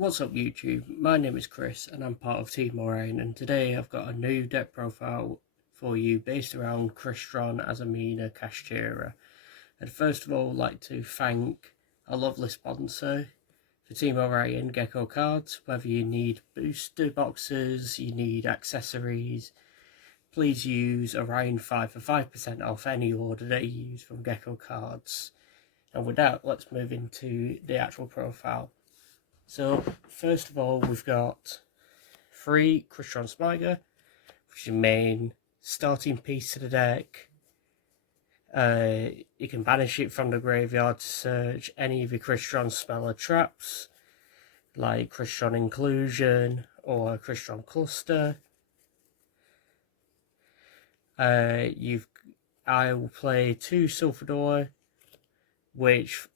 What's up YouTube, my name is Chris and I'm part of Team Orion, and today I've got a new deck profile for you based around Crystron, Azamina, Kashtira. And first of all, I'd like to thank a lovely sponsor for Team Orion, Gecko Cards. Whether you need booster boxes, you need accessories, please use Orion 5 for 5% off any order that you use from Gecko Cards. And with that, let's move into the actual profile. So, first of all, we've got 3 Crystron Smiger, which is your main starting piece to the deck. You can banish it from the graveyard to search any of your Crystron smeller traps, like Crystron Inclusion or Crystron Cluster. I will play 2 Sulfador, which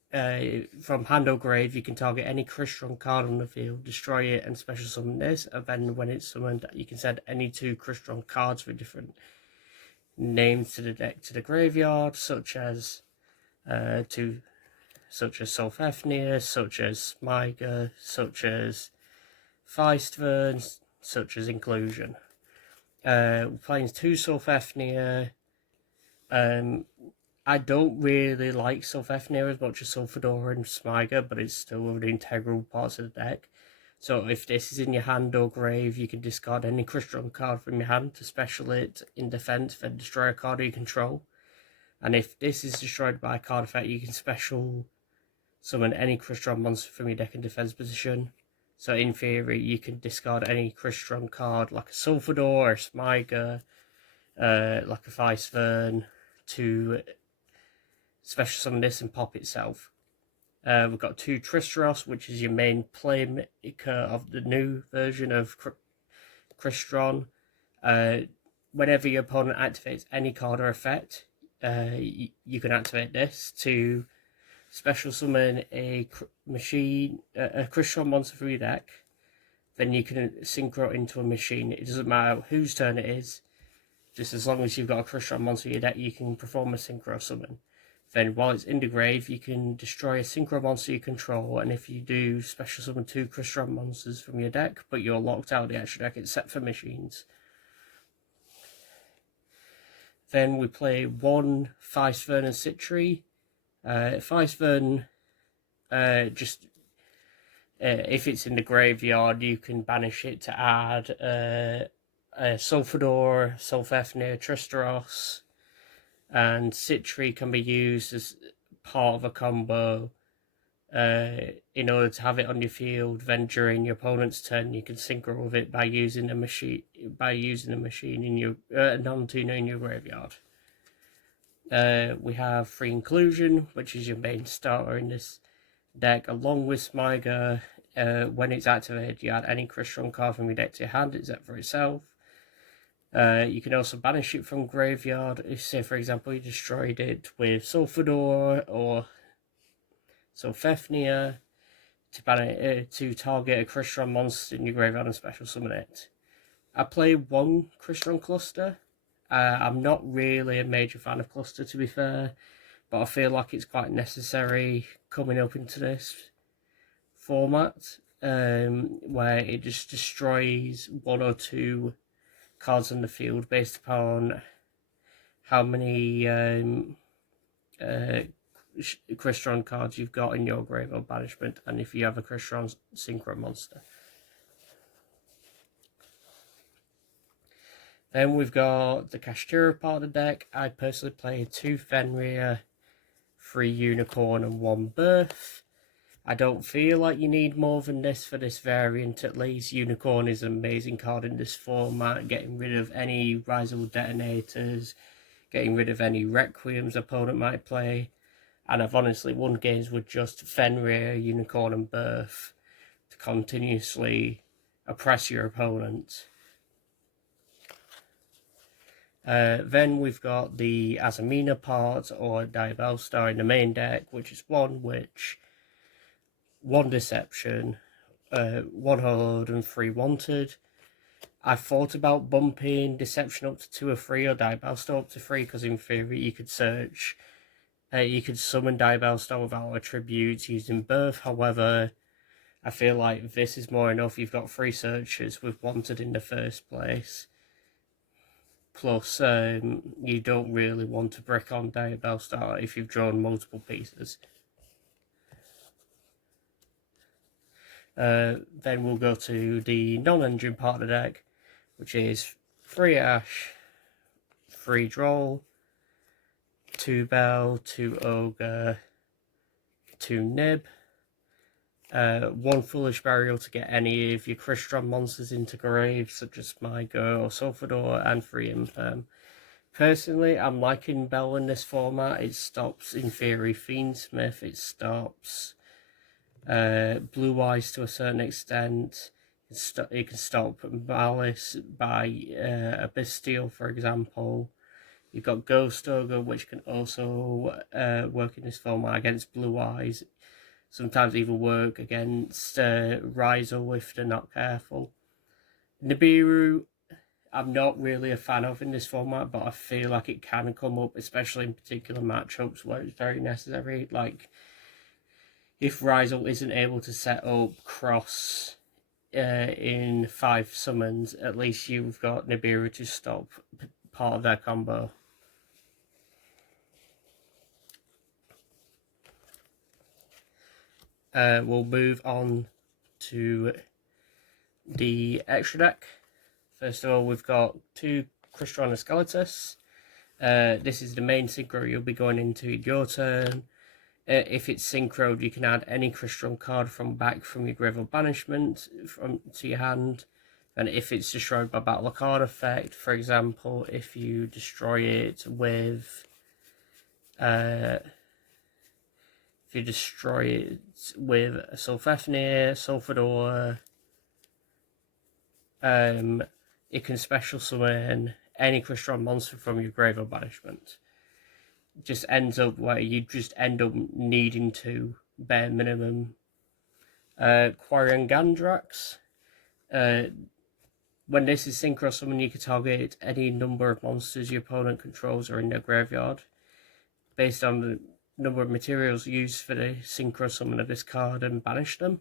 from hand or grave you can target any Crystron card on the field, destroy it and special summon this, and then when it's summoned you can send any 2 Crystron cards with different names to the deck to the graveyard, such as Sulfethnia, such as Smiger, such as Feistvern, such as Inclusion. We're playing 2 Sulfethnia. I don't really like Sulfethnia as much as Sulfador and Smiger, but it's still one of the integral parts of the deck. So if this is in your hand or grave, you can discard any Crystron card from your hand to special it in defense, then destroy a card you control. And if this is destroyed by a card effect, you can special summon any Crystron monster from your deck in defense position. So in theory, you can discard any Crystron card like a Sulfador or a Smiger, like a Feistvern, to special summon this and pop itself. We've got 2 Tristros, which is your main playmaker of the new version of Crystron. Whenever your opponent activates any card or effect, you can activate this to special summon a Crystron monster from your deck. Then you can synchro into a machine. It doesn't matter whose turn it is, just as long as you've got a Crystron monster in your deck, you can perform a synchro summon. Then while it's in the grave, you can destroy a synchro monster you control, and if you do, special summon 2 Crystron monsters from your deck, but you're locked out of the extra deck except for machines. Then we play 1 Feistvern and Citri. Feistvern, if it's in the graveyard, you can banish it to add Sulfador, Sulfethnia, Tristros, and Citri can be used as part of a combo in order to have it on your field. Then during your opponent's turn, you can synchro with it by using a machine in your non-tuner in your graveyard. We have 3 Inclusion, which is your main starter in this deck, along with Smiger. When it's activated, you add any Crystron card from your deck to your hand except for itself. You can also banish it from graveyard. If, say, for example, you destroyed it with Sulfador or Sulfethnia to target a Crystron monster in your graveyard and special summon it. I play 1 Crystron Cluster. I'm not really a major fan of Cluster, to be fair, but I feel like it's quite necessary coming up into this format, where it just destroys 1 or 2 cards on the field based upon how many Crystron cards you've got in your graveyard banishment, and if you have a Crystron synchro monster. Then we've got the Kashtira part of the deck. I personally play 2 Fenrir, 3 Unicorn and 1 Birth. I don't feel like you need more than this for this variant, at least. Unicorn is an amazing card in this format, getting rid of any Risible Detonators, getting rid of any Requiems opponent might play. And I've honestly won games with just Fenrir, Unicorn and Birth to continuously oppress your opponent. Then we've got the Azamina part, or Diabell Star, in the main deck, which is 1 Witch, 1 Deception, 1 Hold and 3 Wanted. I thought about bumping Deception up to 2 or 3, or Diabell Star up to 3, because in theory you could search, you could summon Diabell Star without attributes using Birth. However, I feel like this is more enough. You've got 3 searchers with wanted in the first place. Plus, you don't really want to brick on Diabell Star if you've drawn multiple pieces. Then we'll go to the non-engine part of the deck, which is 3 Ash, 3 Droll, 2 Bell, 2 Ogre, 2 Nib, 1 Foolish Burial to get any of your Crystron monsters into grave, such as Smygo or Sulfador, and 3 Imperm. Personally, I'm liking Bell in this format. It stops, in theory, Fiendsmith, it stops Blue Eyes to a certain extent. It can stop Malice by a Bastille, for example. You've got Ghost Ogre, which can also work in this format against Blue Eyes. Sometimes even work against Ryzel if they're not careful. Nibiru, I'm not really a fan of in this format, but I feel like it can come up, especially in particular matchups where it's very necessary. Like, if Ryzel isn't able to set up cross in 5 summons, at least you've got Nibiru to stop part of their combo. We'll move on to the extra deck. First of all, we've got 2 Crystron Skeletus. This is the main synchro you'll be going into your turn. If it's synchroed, you can add any Crystron card from your grave or banishment to your hand. And if it's destroyed by battle card effect, for example, if you destroy it with a Sulfafnir, Sulfador, it can special summon any Crystron monster from your grave or banishment. Just ends up where you just end up needing to bare minimum. Quarian Gandrax. When this is synchro summon, you can target any number of monsters your opponent controls or in their graveyard. Based on the number of materials used for the synchro summon of this card and banish them.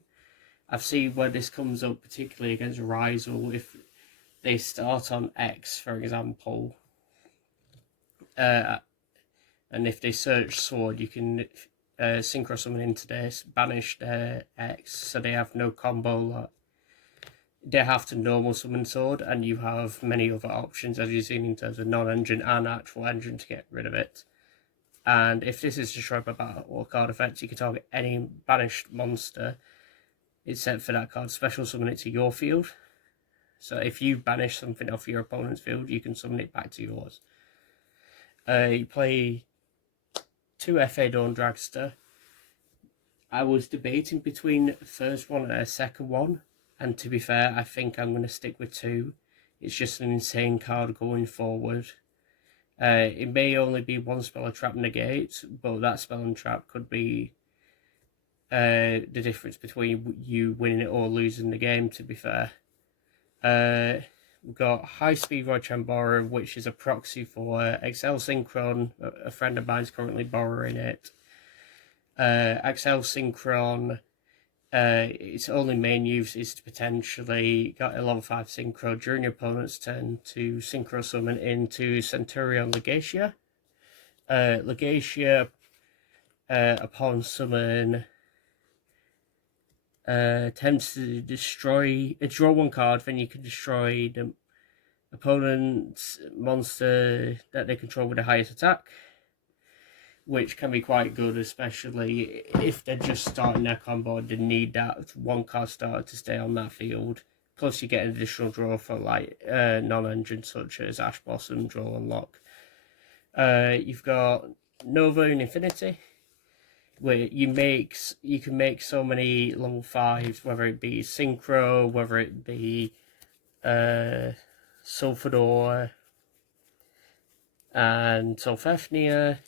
I've seen where this comes up particularly against Ryzel if they start on X, for example. And if they search Sword, you can synchro summon into this, banish their X, so they have no combo. They have to normal summon Sword, and you have many other options, as you've seen in terms of non-engine and actual engine, to get rid of it. And if this is destroyed by battle or card effects, you can target any banished monster except for that card, special summon it to your field. So if you banish something off your opponent's field, you can summon it back to yours. You play 2 FA Dawn Dragster. I was debating between the first one and a second one, and to be fair, I think I'm going to stick with 2. It's just an insane card going forward. It may only be 1 spell or trap negate, but that spell and trap could be the difference between you winning it or losing the game, to be fair. We've got High Speed Rochambora, which is a proxy for Excel Synchron. A friend of mine's currently borrowing it. Excel Synchron, its only main use is to potentially get a level 5 synchro during your opponent's turn to synchro summon into Centurion Legatia. Legatia, upon summon, attempts to draw 1 card, then you can destroy the opponent's monster that they control with the highest attack, which can be quite good, especially if they're just starting their combo and they need that 1 card starter to stay on that field. Plus you get an additional draw for like non-engine such as Ash Blossom, Draw and Lock. You've got Nova and Infinity, where you can make so many level 5s, whether it be Synchro, whether it be Sulfador and Sulfafnir.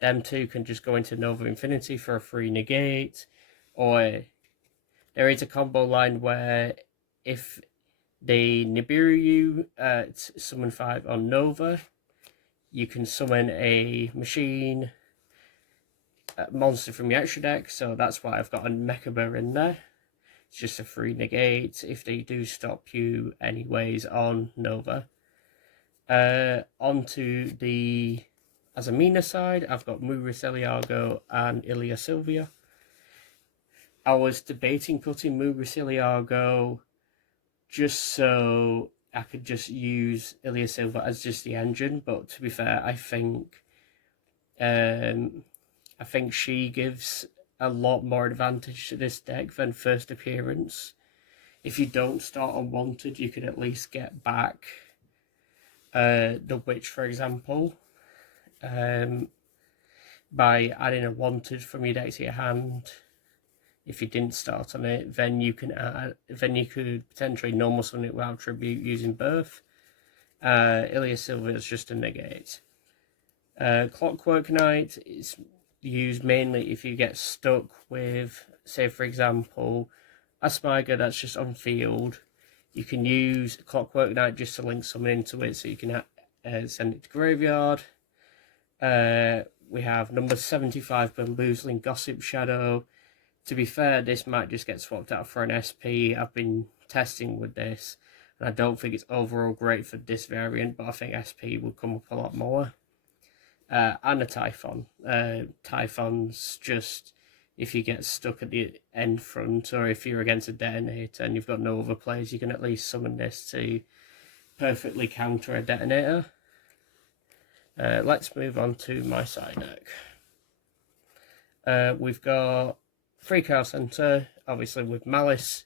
Them 2 can just go into Nova Infinity for a free negate, or there is a combo line where if they Nibiru you summon 5 on Nova, you can summon a machine monster from your extra deck, so that's why I've got a Mechaba in there. It's just a free negate if they do stop you anyways on Nova. Onto the Azamina side, I've got Muris Eliago and Ilya Sylvia. I was debating putting Muris Eliago just so I could just use Ilya Silva as just the engine, but to be fair, I think she gives a lot more advantage to this deck than first appearance. If you don't start unwanted, you can at least get back the Witch, for example, by adding a wanted from your deck to your hand. If you didn't start on it, then you can could potentially normal summon it without tribute using Birth. Ilya Silva is just a negate. Clockwork Knight is used mainly if you get stuck with, say for example, a Smyger that's just on field. You can use Clockwork Knight just to link someone into it, so you can send it to graveyard. We have number 75 Bamboozling Gossip Shadow. To be fair, this might just get swapped out for an SP. I've been testing with this, and I don't think it's overall great for this variant, but I think SP would come up a lot more. And a Typhon. Typhon's just if you get stuck at the end front, or if you're against a detonator and you've got no other players, you can at least summon this to perfectly counter a detonator. Let's move on to my side deck. We've got 3 Chaos Center, obviously with Malice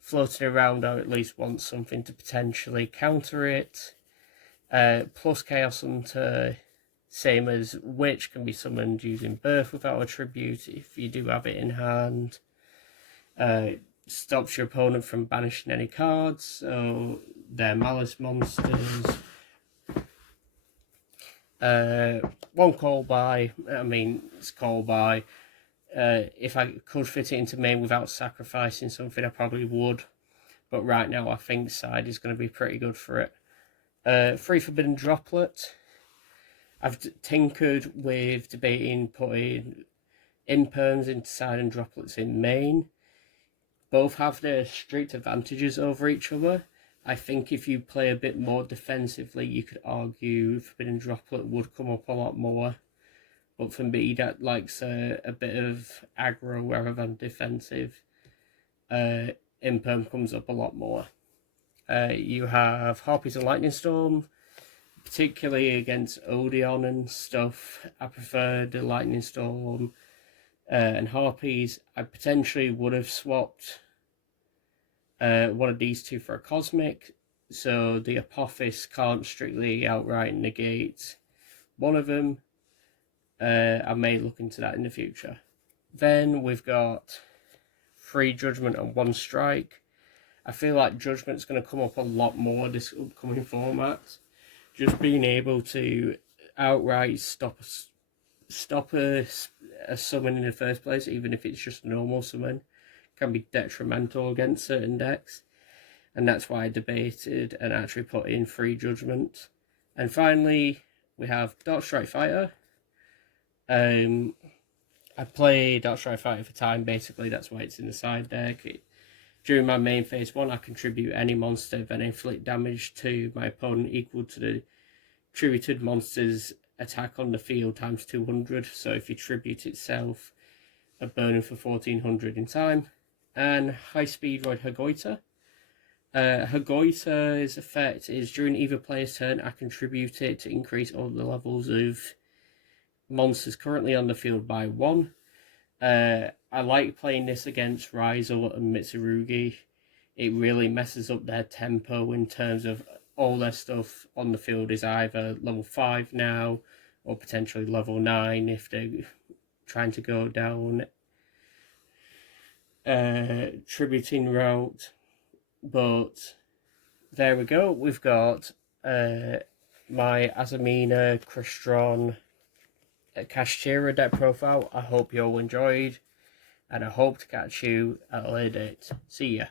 floating around. I at least want something to potentially counter it. Plus Chaos Hunter, same as Witch, can be summoned using Birth without a tribute if you do have it in hand. Stops your opponent from banishing any cards, so they're Malice monsters. 1 call by, it's call by. If I could fit it into main without sacrificing something, I probably would. But right now, I think side is going to be pretty good for it. 3 Forbidden Droplet. I've tinkered with debating putting imperms into side and droplets in main. Both have their strict advantages over each other. I think if you play a bit more defensively, you could argue Forbidden Droplet would come up a lot more. But for me, that likes a bit of aggro rather than defensive. Imperm comes up a lot more. You have Harpies and Lightning Storm, particularly against Odeon and stuff. I prefer the Lightning Storm and Harpies. I potentially would have swapped one of these two for a Cosmic, so the Apophis can't strictly outright negate one of them. I may look into that in the future. Then we've got 3 Judgment and 1 Strike. I feel like Judgment's going to come up a lot more this upcoming format. Just being able to outright stop a summon in the first place, even if it's just a normal summon, can be detrimental against certain decks. And that's why I debated and actually put in 3 Judgment. And finally, we have Dark Strike Fighter. I play Dark Strike Fighter for time, basically, that's why it's in the side deck. During my main phase 1, I contribute any monster, then inflict damage to my opponent equal to the tributed monster's attack on the field times 200. So if you tribute itself, a burning for 1400 in time. And High Speed Rod Hagoita. Hagoita's effect is during either player's turn, I contribute it to increase all the levels of monsters currently on the field by 1. I like playing this against Rizal and Mitsurugi. It really messes up their tempo in terms of all their stuff on the field is either level 5 now or potentially level 9 if they're trying to go down tributing route. But there we go, we've got my Azamina, Crystron, Kashtira deck profile. I hope you all enjoyed, and I hope to catch you at a later date. See ya.